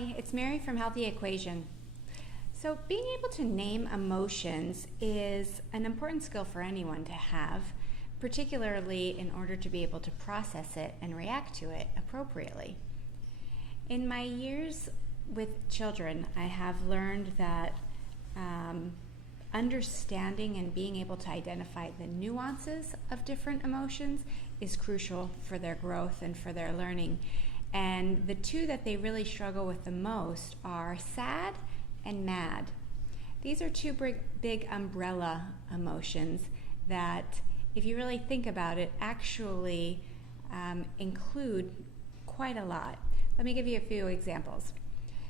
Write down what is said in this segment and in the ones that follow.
Hi, it's Mary from Healthy Equation. So being able to name emotions is an important skill for anyone to have, particularly in order to be able to process it and react to it appropriately. In my years with children, I have learned that understanding and being able to identify the nuances of different emotions is crucial for their growth and for their learning. And the two that they really struggle with the most are sad and mad. These are two big umbrella emotions that, if you really think about it, actually include quite a lot. Let me give you a few examples.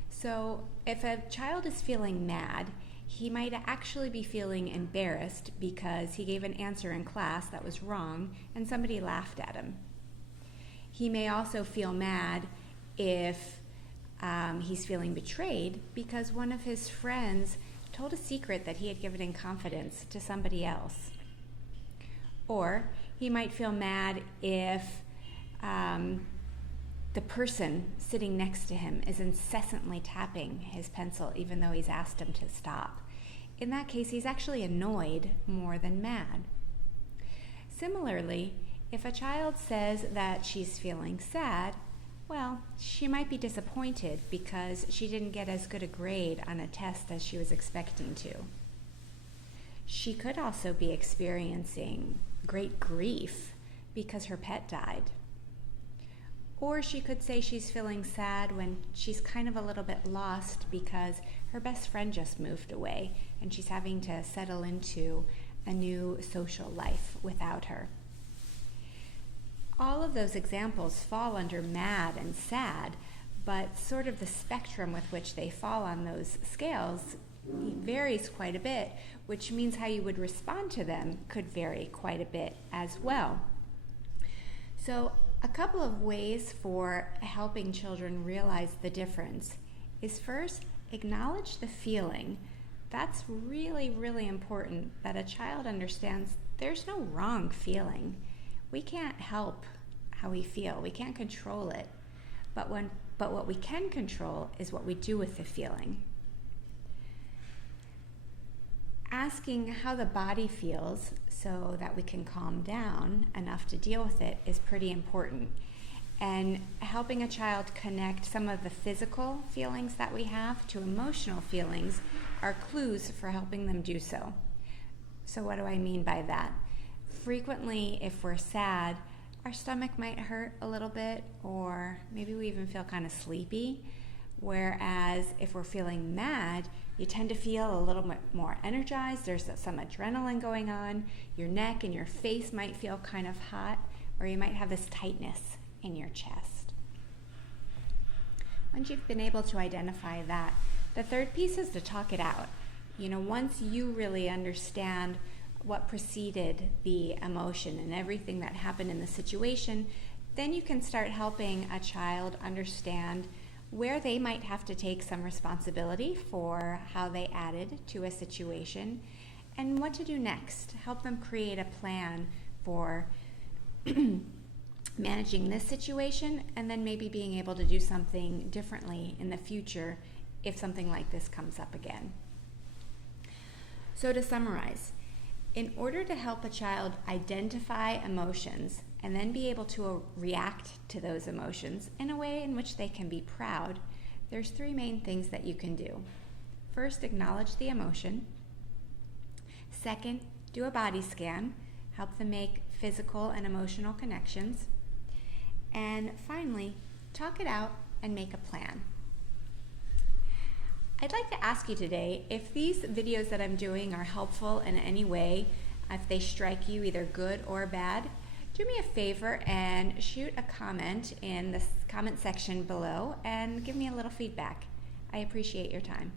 So if a child is feeling mad, he might actually be feeling embarrassed because he gave an answer in class that was wrong and somebody laughed at him. He may also feel mad if he's feeling betrayed because one of his friends told a secret that he had given in confidence to somebody else. Or he might feel mad if the person sitting next to him is incessantly tapping his pencil even though he's asked him to stop. In that case, he's actually annoyed more than mad. Similarly, if a child says that she's feeling sad, well, she might be disappointed because she didn't get as good a grade on a test as she was expecting to. She could also be experiencing great grief because her pet died. Or she could say she's feeling sad when she's kind of a little bit lost because her best friend just moved away and she's having to settle into a new social life without her. All of those examples fall under mad and sad, but sort of the spectrum with which they fall on those scales varies quite a bit, which means how you would respond to them could vary quite a bit as well. So a couple of ways for helping children realize the difference is first, acknowledge the feeling. That's really, really important that a child understands there's no wrong feeling. We can't help how we feel. We can't control it. But what we can control is what we do with the feeling. Asking how the body feels so that we can calm down enough to deal with it is pretty important. And helping a child connect some of the physical feelings that we have to emotional feelings are clues for helping them do so. So what do I mean by that? Frequently, if we're sad, our stomach might hurt a little bit, or maybe we even feel kind of sleepy. Whereas if we're feeling mad, you tend to feel a little bit more energized. There's some adrenaline going on. Your neck and your face might feel kind of hot, or you might have this tightness in your chest. Once you've been able to identify that, the third piece is to talk it out. Once you really understand what preceded the emotion and everything that happened in the situation, then you can start helping a child understand where they might have to take some responsibility for how they added to a situation and what to do next. Help them create a plan for managing this situation and then maybe being able to do something differently in the future if something like this comes up again. So to summarize, in order to help a child identify emotions and then be able to react to those emotions in a way in which they can be proud, there's three main things that you can do. First, acknowledge the emotion. Second, do a body scan. Help them make physical and emotional connections. And finally, talk it out and make a plan. I'd like to ask you today if these videos that I'm doing are helpful in any way, if they strike you either good or bad. Do me a favor and shoot a comment in the comment section below and give me a little feedback. I appreciate your time.